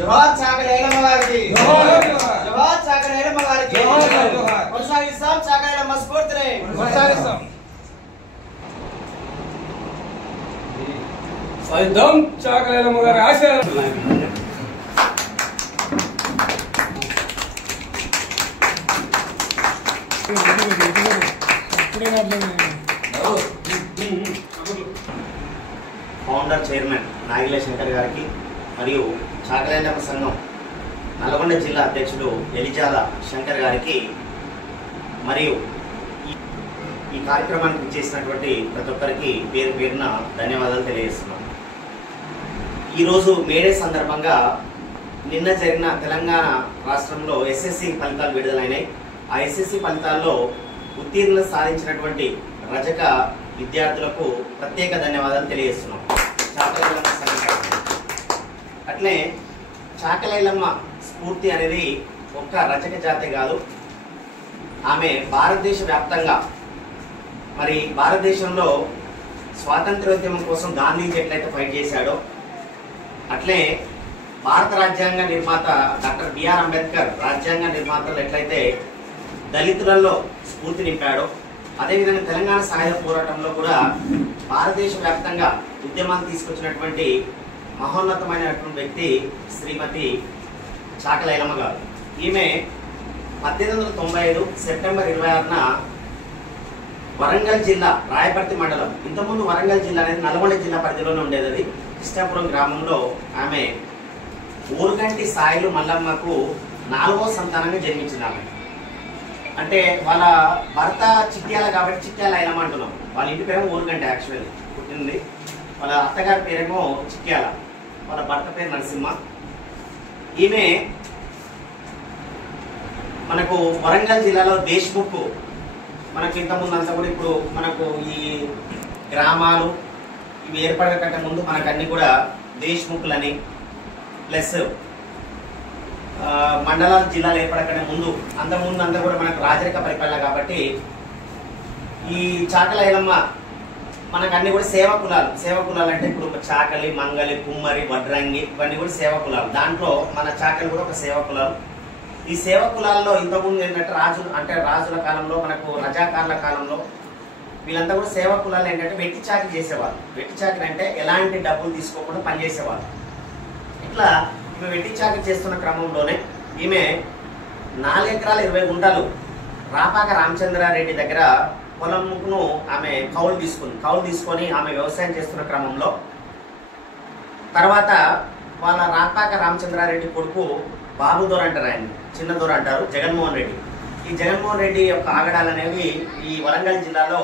జోహార్ చాకలి ఐలమ్మ గారికి జోహార్ చాకలి ఐలమ్మ గారికి కొనసాగిస్తాం చాకలి ఐలమ్మ స్ఫూర్తిని కొనసాగిస్తాం సాయిధం చాకలి ఐలమ్మ గారి ఆశయాలు ఫౌండర్ చైర్మన్ నాగిల శంకర్ గారికి మరియు చాకలి ఐలమ్మ సంఘం నల్గొండ జిల్లా అధ్యక్షుడు ఎలిజాల శంకర్ గారికి మరియు ఈ కార్యక్రమానికి ఇచ్చేసినటువంటి ప్రతి ఒక్కరికి పేరు పేరున ధన్యవాదాలు తెలియజేస్తున్నాను. ఈరోజు మేడే సందర్భంగా నిన్న జరిగిన తెలంగాణ రాష్ట్రంలో ఎస్ఎస్సి ఫలితాలు విడుదలైనాయి. ఆ ఎస్ఎస్సి ఫలితాల్లో ఉత్తీర్ణత సాధించినటువంటి రజక విద్యార్థులకు ప్రత్యేక ధన్యవాదాలు తెలియజేస్తున్నాం. చాకలి ఐలమ్మ సంఘం అట్లే చాకలి ఐలమ్మ స్ఫూర్తి అనేది ఒక్క రజక జాతి కాదు, ఆమె భారతదేశ వ్యాప్తంగా మరి భారతదేశంలో స్వాతంత్రోద్యమం కోసం గాంధీజీ ఎట్లయితే ఫైట్ చేశాడో అట్లే భారత రాజ్యాంగ నిర్మాత డాక్టర్ బిఆర్ అంబేద్కర్ రాజ్యాంగ నిర్మాతలు ఎట్లయితే దళితులలో స్ఫూర్తి నింపాడో అదేవిధంగా తెలంగాణ సాయుధ పోరాటంలో కూడా భారతదేశ వ్యాప్తంగా ఉద్యమాలు తీసుకొచ్చినటువంటి మహోన్నతమైనటువంటి వ్యక్తి శ్రీమతి చాకలి ఐలమ్మ గారు. ఈమె 1895 సెప్టెంబర్ 26న వరంగల్ జిల్లా రాయపర్తి మండలం, ఇంతకుముందు వరంగల్ జిల్లా అనేది నల్గొండ జిల్లా పరిధిలోనే ఉండేది, అది కృష్ణాపురం గ్రామంలో ఆమె ఊరుగంటి సాయిలు మల్లమ్మకు 4వ సంతానంగా జన్మించింది. ఆమె అంటే వాళ్ళ భర్త చిట్యాల కాబట్టి చిట్యాల ఐలమ్మ అంటున్నాం. వాళ్ళ ఇంటి పేరేమో ఊరుగంటి యాక్చువల్లీ పుట్టింది. వాళ్ళ అత్తగారి పేరేమో చిట్యాల, వాళ్ళ భర్త పేరు నరసింహ. ఈమె మనకు వరంగల్ జిల్లాలో దేశ్ముఖ్, మనకు ఇంతకుముందు అంతా కూడా ఇప్పుడు మనకు ఈ గ్రామాలు ఇవి ఏర్పడే కంటే ముందు మనకు అన్ని కూడా దేశ్ముఖులని ప్లస్ మండలాలు జిల్లాలు ఏర్పడకంటే ముందు అంతకుముందు అంతా కూడా మనకు రాజరిక పరిపాలన కాబట్టి ఈ చాకలి ఐలమ్మ మనకు అన్ని కూడా సేవ కులాలు అంటే ఇప్పుడు చాకలి, మంగలి, కుమ్మరి, వడ్రంగి ఇవన్నీ కూడా సేవ కులాలు. దాంట్లో మన చాకలి కూడా ఒక సేవ కులాలు. ఈ సేవ కులాల్లో ఇంతకుముందు ఏంటంటే రాజుల కాలంలో మనకు రజాకారుల కాలంలో వీళ్ళంతా కూడా సేవ కులాలు ఏంటంటే వెట్టి చాకరీ చేసేవాళ్ళు. వెట్టి చాకరీ అంటే ఎలాంటి డబ్బులు తీసుకోకుండా పనిచేసేవాళ్ళు. ఇట్లా ఈమె వెట్టి చాకరీ చేస్తున్న క్రమంలోనే ఈమె 4 ఎకరాల 20 గుంటలు రాపాక రామచంద్రారెడ్డి దగ్గర పొలంను ఆమె కౌలు తీసుకొని ఆమె వ్యవసాయం చేస్తున్న క్రమంలో తర్వాత వాళ్ళ రాపాక రామచంద్రారెడ్డి కొడుకు బాబు దొర అంటారు, ఆయన చిన్న దొర అంటారు, జగన్మోహన్ రెడ్డి. ఈ జగన్మోహన్ రెడ్డి యొక్క ఆగడాలు అనేవి ఈ వరంగల్ జిల్లాలో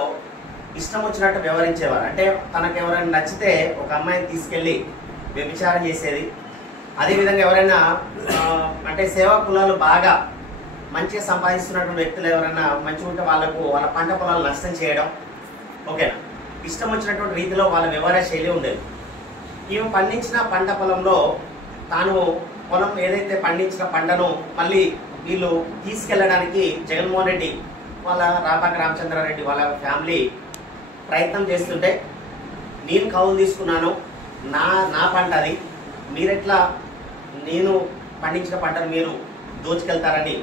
ఇష్టం వచ్చినట్టు వ్యవహరించేవారు. అంటే తనకు ఎవరైనా నచ్చితే ఒక అమ్మాయిని తీసుకెళ్లి వ్యభిచారం చేసేది. అదేవిధంగా ఎవరైనా అంటే సేవా కులాలు బాగా మంచిగా సంపాదిస్తున్నటువంటి వ్యక్తులు ఎవరైనా మంచిగా ఉంటే వాళ్ళ పంట పొలాలు నష్టం చేయడం, ఓకేనా, ఇష్టం వచ్చినటువంటి రీతిలో వాళ్ళ వ్యవహార శైలి ఉండేది. ఈమె పండించిన పంట పొలంలో తాను పొలం ఏదైతే పండించిన పంటను మళ్ళీ వీళ్ళు తీసుకెళ్లడానికి జగన్మోహన్ రెడ్డి వాళ్ళ రాపాక రామచంద్రారెడ్డి వాళ్ళ ఫ్యామిలీ ప్రయత్నం చేస్తుంటే, నేను కౌలు తీసుకున్నాను, నా పంట అది, మీరెట్లా నేను పండించిన పంటను మీరు దోచుకెళ్తారని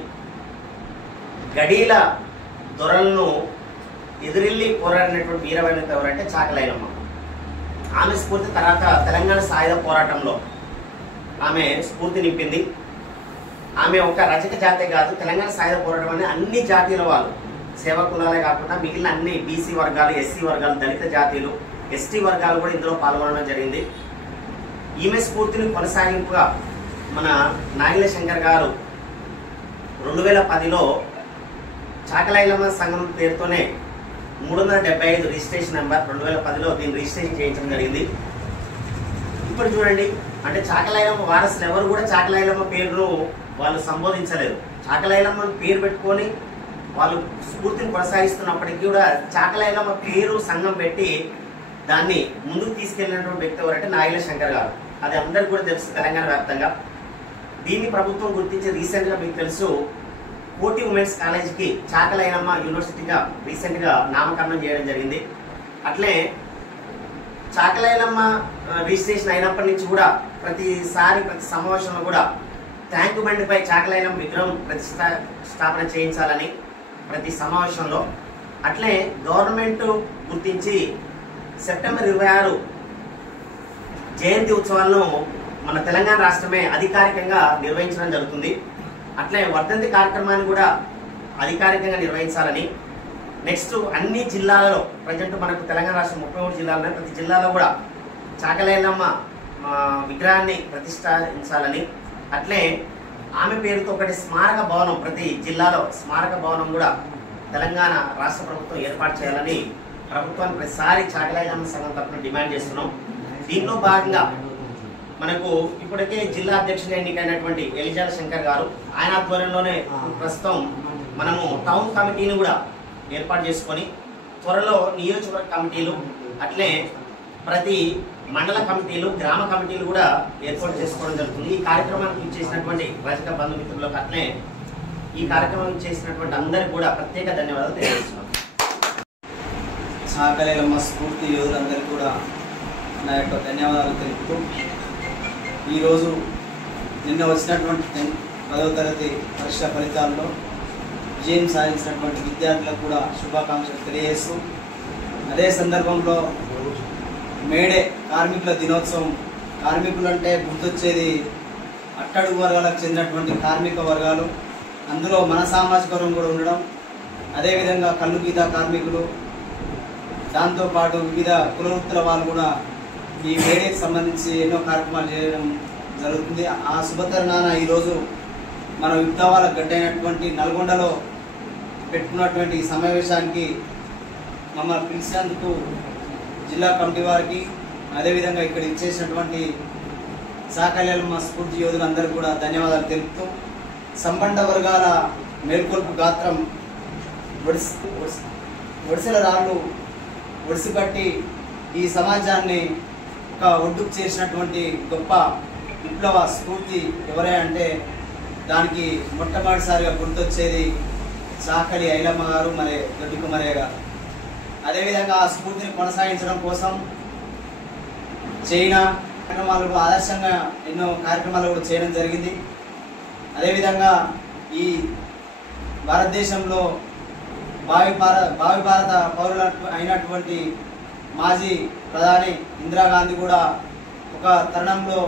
గడీల దొరలను ఎదురెళ్ళి పోరాడినటువంటి వీరవనిత ఎవరంటే చాకలి ఐలమ్మ. ఆమె స్ఫూర్తి తర్వాత తెలంగాణ సాయుధ పోరాటంలో ఆమె స్ఫూర్తి నింపింది. ఆమె ఒక రజక జాతే కాదు, తెలంగాణ సాయుధ పోరాటం అనేది అన్ని జాతీయుల వాళ్ళు, సేవా కులాలే కాకుండా మిగిలిన అన్ని బీసీ వర్గాలు, ఎస్సీ వర్గాలు, దళిత జాతీయులు, ఎస్టీ వర్గాలు కూడా ఇందులో పాల్గొనడం జరిగింది. ఈమె స్ఫూర్తిని కొనసాగింపుగా మన నాగిల శంకర్ గారు 2010లో చాకలి ఐలమ్మ సంఘం పేరుతోనే 375 రిజిస్ట్రేషన్ నెంబర్ 2010లో దీన్ని రిజిస్ట్రేషన్ చేయించడం జరిగింది. ఇప్పుడు చూడండి, అంటే చాకలి ఐలమ్మ వారసులు ఎవరు కూడా చాకలి ఐలమ్మ పేరును వాళ్ళు సంబోధించలేదు. చాకలి ఐలమ్మ పేరు పెట్టుకొని వాళ్ళు స్ఫూర్తిని కొనసాగిస్తున్నప్పటికీ కూడా చాకలి ఐలమ్మ పేరు సంఘం పెట్టి దాన్ని ముందుకు తీసుకెళ్లినటువంటి వ్యక్తి ఎవరంటే నాగిల శంకర్ గారు. అది అందరికి కూడా తెలుసు తెలంగాణ వ్యాప్తంగా. దీన్ని ప్రభుత్వం గుర్తించి రీసెంట్ గా మీకు తెలుసు కోటి ఉమెన్స్ కాలేజీకి చాకలి ఐలమ్మ యూనివర్సిటీగా రీసెంట్ గా నామకరణం చేయడం జరిగింది. అట్లే చాకలైలమ్మ రిజిస్ట్రేషన్ అయినప్పటి నుంచి కూడా ప్రతి సమావేశంలో కూడా ట్యాంకు బండిపై చాకలైలమ్మ విగ్రహం ప్రతిష్టాపన చేయించాలని ప్రతి సమావేశంలో, అట్లే గవర్నమెంట్ గుర్తించి సెప్టెంబర్ 26 జయంతి ఉత్సవాలను మన తెలంగాణ రాష్ట్రమే అధికారికంగా నిర్వహించడం జరుగుతుంది. అట్లే వర్ధంతి కార్యక్రమాన్ని కూడా అధికారికంగా నిర్వహించాలని, నెక్స్ట్ అన్ని జిల్లాలలో ప్రజెంట్ మనకు తెలంగాణ రాష్ట్రం 33 జిల్లాలు, ప్రతి జిల్లాలో కూడా చాకలైలమ్మ విగ్రహాన్ని ప్రతిష్ఠించాలని, అట్లే ఆమె పేరుతో ఒకటి స్మారక భవనం ప్రతి జిల్లాలో స్మారక భవనం కూడా తెలంగాణ రాష్ట్ర ప్రభుత్వం ఏర్పాటు చేయాలని ప్రభుత్వాన్ని ప్రతిసారి చాకలైలమ్మ సంఘం తరఫున డిమాండ్ చేస్తున్నాం. దీనిలో భాగంగా మనకు ఇప్పటికే జిల్లా అధ్యక్షుడిగా ఎన్నికైనటువంటి ఎలిజాల శంకర్ గారు, ఆయన ఆధ్వర్యంలోనే ప్రస్తుతం మనము టౌన్ కమిటీని కూడా ఏర్పాటు చేసుకొని త్వరలో నియోజకవర్గ కమిటీలు, అట్లే ప్రతి మండల కమిటీలు, గ్రామ కమిటీలు కూడా ఏర్పాటు చేసుకోవడం జరుగుతుంది. ఈ కార్యక్రమానికి ఇచ్చేసినటువంటి రజక బంధుమిత్రులకు, అట్లే ఈ కార్యక్రమం చేసినటువంటి అందరికి కూడా ప్రత్యేక ధన్యవాదాలు తెలియజేస్తున్నాం. చాకలైలమ్మ స్ఫూర్తి యోధులందరికీ కూడా నా యొక్క ధన్యవాదాలు తెలుపుతూ, ఈరోజు నిన్న వచ్చినటువంటి 10వ తరగతి పరీక్ష ఫలితాల్లో విజయం సాధించినటువంటి విద్యార్థులకు కూడా శుభాకాంక్షలు తెలియజేస్తూ, అదే సందర్భంలో మేడే కార్మికుల దినోత్సవం, కార్మికులు అంటే గుర్తొచ్చేది అట్టడుగు వర్గాలకు చెందినటువంటి కార్మిక వర్గాలు, అందులో మన సామాజిక వర్గం కూడా ఉండడం, అదేవిధంగా కళ్ళు గీత కార్మికులు, దాంతోపాటు వివిధ కులవృత్తుల వాళ్ళు కూడా ఈ మేడేకి సంబంధించి ఎన్నో కార్యక్రమాలు చేయడం జరుగుతుంది. ఆ శుభతరుణాన ఈరోజు మన యుద్ధవాళ్ళ గడ్డైనటువంటి నల్గొండలో పెట్టుకున్నటువంటి సమావేశానికి మమ్మల్ని పిలిచినందుకు జిల్లా కమిటీ వారికి, అదేవిధంగా ఇక్కడ ఇచ్చేసినటువంటి చాకలైలమ్మ స్ఫూర్తి యోధులందరూ కూడా ధన్యవాదాలు తెలుపుతూ, సంబంధ వర్గాల మేల్కొల్పు గాత్రం ఒడిసెల రాళ్ళు ఒడిసిపట్టి ఈ సమాజాన్ని ఒక ఒడ్డుకు చేసినటువంటి గొప్ప విప్లవ స్ఫూర్తి ఎవరే అంటే దానికి మొట్టమొదటిసారిగా గుర్తొచ్చేది చాకలి ఐలమ్మ గారు, మరి దొడ్డి కుమరయ్య గారు. అదేవిధంగా ఆ స్ఫూర్తిని కొనసాగించడం కోసం చైనా కార్యక్రమాలకు ఆదర్శంగా ఎన్నో కార్యక్రమాలు కూడా చేయడం జరిగింది. అదేవిధంగా ఈ భారతదేశంలో భావి భారత పౌరుల అయినటువంటి మాజీ ప్రధాని ఇందిరాగాంధీ కూడా ఒక తరుణంలో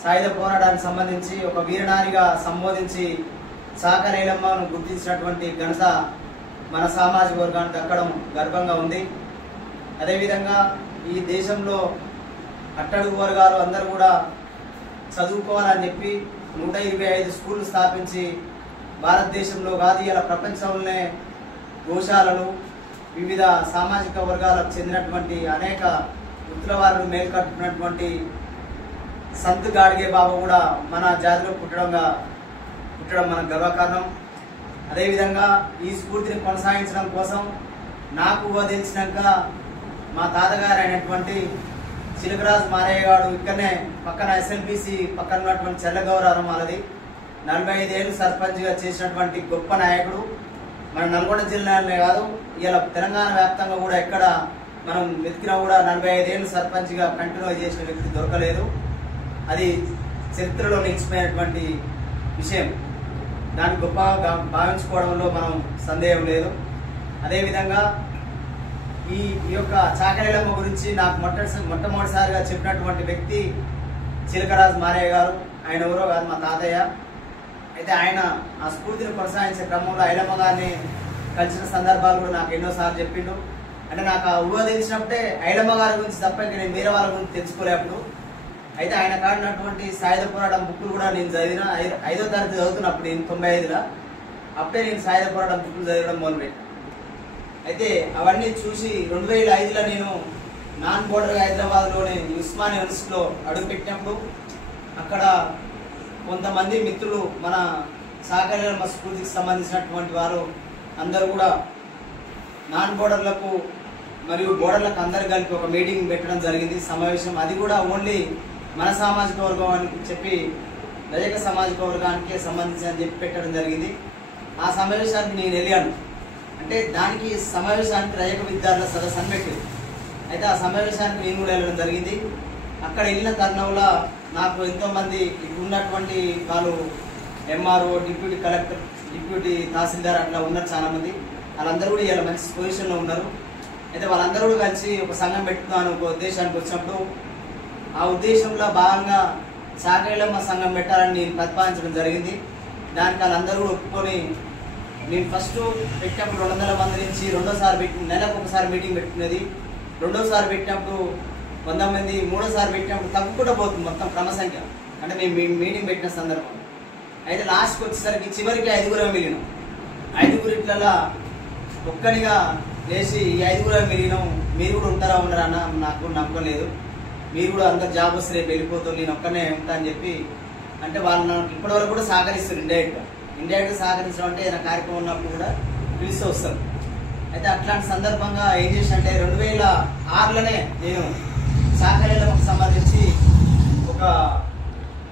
సాయుధ పోరాటానికి సంబంధించి ఒక వీరనారిగా సంబోధించి చాకలైలమ్మను గుర్తించినటువంటి ఘనత మన సామాజిక వర్గానికి దక్కడం గర్వంగా ఉంది. అదేవిధంగా ఈ దేశంలో అట్టడుగు వర్గాలు అందరూ కూడా చదువుకోవాలని చెప్పి 125 స్కూళ్ళు స్థాపించి భారతదేశంలో కాదు ఇలా ప్రపంచంలోనే గోశాలలు, వివిధ సామాజిక వర్గాలకు చెందినటువంటి అనేక వృత్తుల వారిని మేల్కట్టుకున్నటువంటి సంత్ గాడ్గే బాబా కూడా మన జాతిలో పుట్టడం మన గర్వకారణం. అదేవిధంగా ఈ స్ఫూర్తిని కొనసాగించడం కోసం నాకు తెలిసినాక మా తాతగారు అయినటువంటి చిలకరాజు మారయ్య గారు ఇక్కడనే పక్కన ఎస్ఎల్బిసి పక్కన ఉన్నటువంటి చెల్లగౌరవం వాళ్ళది 45 ఏళ్ళు సర్పంచ్గా చేసినటువంటి గొప్ప నాయకుడు. మన నల్గొండ జిల్లాలోనే కాదు ఇలా తెలంగాణ వ్యాప్తంగా కూడా ఎక్కడ మనం వెతికినా కూడా 45 ఏళ్ళు సర్పంచ్గా కంటిన్యూ చేసిన వ్యక్తి దొరకలేదు. అది చరిత్రలో నిలిచిపోయినటువంటి విషయం. దాన్ని గొప్పగా భావించుకోవడంలో మనం సందేహం లేదు. అదేవిధంగా ఈ యొక్క చాకలైలమ్మ గురించి నాకు మొట్టమొదటిసారిగా చెప్పినటువంటి వ్యక్తి చిలకరాజు మారయ్య గారు. ఆయన ఎవరో కాదు, మా తాతయ్య. అయితే ఆయన ఆ స్ఫూర్తిని కొనసాగించే క్రమంలో ఐలమ్మ గారిని కలిసిన సందర్భాలు కూడా నాకు ఎన్నోసార్లు చెప్పిండు. అంటే నాకు ఆ ఊహ తెలిసినప్పుడే ఐలమ్మ గారి గురించి తప్ప నేను వేరే వాళ్ళ గురించి తెలుసుకోలేప్పుడు. అయితే ఆయన కాడినటువంటి సాయుధ పోరాటం బుక్కులు కూడా నేను చదివిన 5వ తరగతి చదువుతున్నప్పుడు నేను 95లో అప్పుడే నేను సాయుధ పోరాటం బుక్కులు చదవడం మొదలుపెట్టాను. అయితే అవన్నీ చూసి 2005లో నేను నాన్ బోర్డర్ హైదరాబాద్లోని ఉస్మానియా యూనివర్సిటీలో అడుగుపెట్టినప్పుడు అక్కడ కొంతమంది మిత్రులు మన చాకలైలమ్మ స్ఫూర్తికి సంబంధించినటువంటి వారు అందరూ కూడా నాన్ బోర్డర్లకు మరియు బోర్డర్లకు అందరు కలిపి ఒక మీటింగ్ పెట్టడం జరిగింది, సమావేశం. అది కూడా ఓన్లీ మన సామాజిక వర్గం అని చెప్పి రజక సామాజిక వర్గానికే సంబంధించి అని చెప్పి పెట్టడం జరిగింది. ఆ సమావేశానికి నేను వెళ్ళాను. అంటే దానికి సమావేశానికి రజక విద్యార్థుల సదస్సు అని పెట్టింది. అయితే ఆ సమావేశానికి నేను కూడా వెళ్ళడం జరిగింది. అక్కడ వెళ్ళిన తరుణంలో నాకు ఎంతోమంది ఉన్నటువంటి వాళ్ళు ఎంఆర్ఓ, డిప్యూటీ కలెక్టర్, డిప్యూటీ తహసీల్దార్ అట్లా ఉన్నారు చాలామంది. వాళ్ళందరూ కూడా ఇలా మంచి పొజిషన్లో ఉన్నారు. అయితే వాళ్ళందరూ కూడా కలిసి ఒక సంఘం పెట్టుకున్నాను ఒక ఉద్దేశానికి వచ్చినప్పుడు ఆ ఉద్దేశంలో భాగంగా సాకైలమ్మ సంఘం పెట్టాలని నేను ప్రతిపాదించడం జరిగింది. దానికి వాళ్ళందరూ కూడా ఒప్పుకొని నేను ఫస్ట్ పెట్టినప్పుడు 200 మంది నుంచి రెండోసారి పెట్టి నెలకు ఒకసారి మీటింగ్ పెట్టుకునేది. రెండోసారి పెట్టినప్పుడు 100 మంది, మూడోసారి పెట్టినప్పుడు తగ్గుకుంటూ పోతుంది మొత్తం క్రమసంఖ్య. అంటే మేము మీటింగ్ పెట్టిన సందర్భం. అయితే లాస్ట్కి వచ్చేసరికి చివరికి 5గురు మిగిలినాం. 5గురు ఇట్లా ఒక్కనిగా లేచి ఈ 5గురు మిగిలినాం, మీరు కూడా ఉంటారా ఉండరా అన్న నాకు నమ్మకం లేదు, మీరు కూడా అందరు జాబ్ వస్తే రేపు వెళ్ళిపోతాం, నేను ఒక్కనే ఉంటా అని చెప్పి అంటే వాళ్ళు నాకు ఇప్పటివరకు కూడా సహకరిస్తారు. ఇండైరెక్ట్గా సహకరించడం అంటే ఏదైనా కార్యక్రమం ఉన్నప్పుడు కూడా పిలిచి వస్తారు. అయితే అట్లాంటి సందర్భంగా ఏం చేసి అంటే 2006లోనే నేను సాకైలమ్మకు సంబంధించి ఒక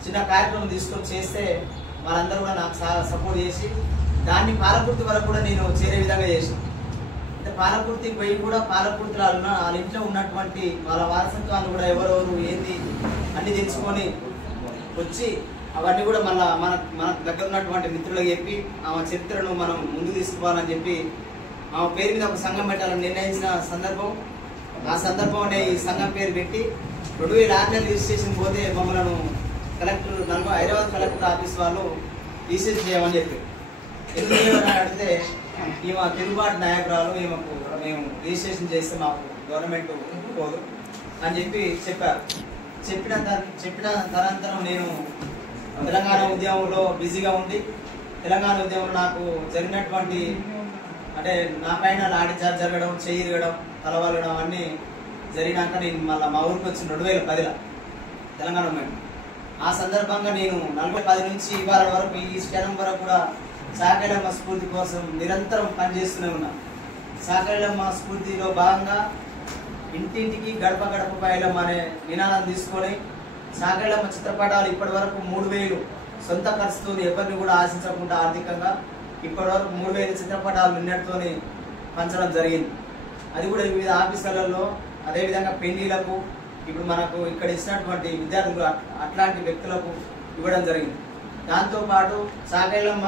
చిన్న కార్యక్రమం తీసుకొని చేస్తే వాళ్ళందరూ కూడా నాకు సపోర్ట్ చేసి దాన్ని పాలకుర్తి వరకు కూడా నేను చేరే విధంగా చేసాను. అంటే పాలకుర్తికి పోయి కూడా పాలకుర్తిలో వాళ్ళ ఇంట్లో ఉన్నటువంటి వాళ్ళ వారసత్వాన్ని కూడా ఎవరెవరు ఏంది అన్ని తెలుసుకొని వచ్చి అవన్నీ కూడా మళ్ళీ మనకు దగ్గర ఉన్నటువంటి మిత్రులకు చెప్పి ఆమె చరిత్రను మనం ముందుకు తీసుకుపోవాలని చెప్పి ఆమె పేరు మీద ఒక సంఘం పెట్టాలని నిర్ణయించిన సందర్భం. ఆ సందర్భంలో ఈ సంఘం పేరు పెట్టి 2006లో రిజిస్ట్రేషన్ పోతే మమ్మల్ని కలెక్టర్ హైదరాబాద్ కలెక్టర్ ఆఫీస్ వాళ్ళు రిజిస్ట్రేషన్ చేయమని చెప్పి ఎందుకు అడిగితే ఈమె తిరుగుబాటు నాయకురాలు, ఈమెకు మేము రిజిస్ట్రేషన్ చేస్తే మాకు గవర్నమెంట్ ఒప్పుకోదు అని చెప్పి చెప్పారు. చెప్పిన తరంతరం నేను తెలంగాణ ఉద్యమంలో బిజీగా ఉంది. తెలంగాణ ఉద్యమంలో నాకు జరిగినటువంటి అంటే నా పైన లాఠీ చార్జ్ జరగడం, చెయ్యి ఇరగడం, తలవలగడం అన్నీ జరిగినాక నేను మళ్ళీ మా ఊరికి వచ్చిన 2010లో తెలంగాణ ఉద్యమం. ఆ సందర్భంగా నేను 40 నుంచి ఇవాళ వరకు ఈ క్షణం వరకు కూడా సాకైలమ్మ స్ఫూర్తి కోసం నిరంతరం పనిచేస్తూనే ఉన్నా. సాకైలమ్మ స్ఫూర్తిలో భాగంగా ఇంటింటికి గడప గడప పైలమ్మ అనే నినాదం తీసుకొని సాకైలమ్మ చిత్రపటాలు ఇప్పటి వరకు 3000 సొంత ఖర్చుతో ఎవరిని కూడా ఆశించకుండా ఆర్థికంగా ఇప్పటి వరకు 3000 చిత్రపటాలు నిన్నటితోనే పంచడం జరిగింది. అది కూడా వివిధ ఆఫీసులలో, అదేవిధంగా పెళ్లిలకు, ఇప్పుడు మనకు ఇక్కడ ఇచ్చినటువంటి విద్యార్థులు అట్లాంటి వ్యక్తులకు ఇవ్వడం జరిగింది. దాంతోపాటు సాకైలమ్మ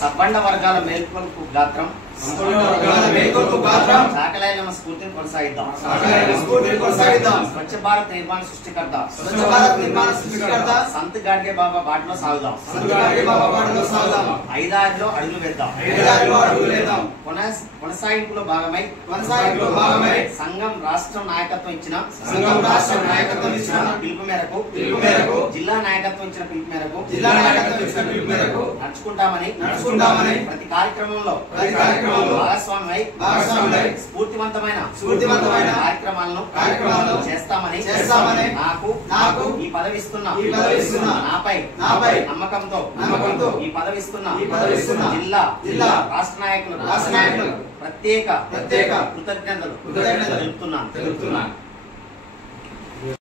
సబ్బండ వర్గాల మేల్కొల్పు గాత్రం సాకైలమ్మ స్ఫూర్తిని కొనసాగిద్దాం. స్వచ్ఛ భారత్ నిర్మాణ సృష్టికర్త సంత్ గాడ్గే బాబా బాటలో సాగుదాం. 5 అడుగులు వేద్దాం. కొనసాగింపులో భాగమై సంఘం రాష్ట్రం నాయకత్వం ఇచ్చిన పిలుపు మేరకు జిల్లా నాయకత్వం ఇచ్చిన పిలుపు మేరకు నడుచుకుంటామని ప్రతి కార్యక్రమంలో భాగస్వామ్యమై స్ఫూర్తివంతమైన కార్యక్రమాలను చేస్తామని నాకు ఈ పదవిస్తున్న నాపై నమ్మకంతో ఈ పదవిస్తున్న జిల్లా రాష్ట్ర నాయకులు ప్రత్యేక కృతజ్ఞతలు తెలుపుతున్నాను.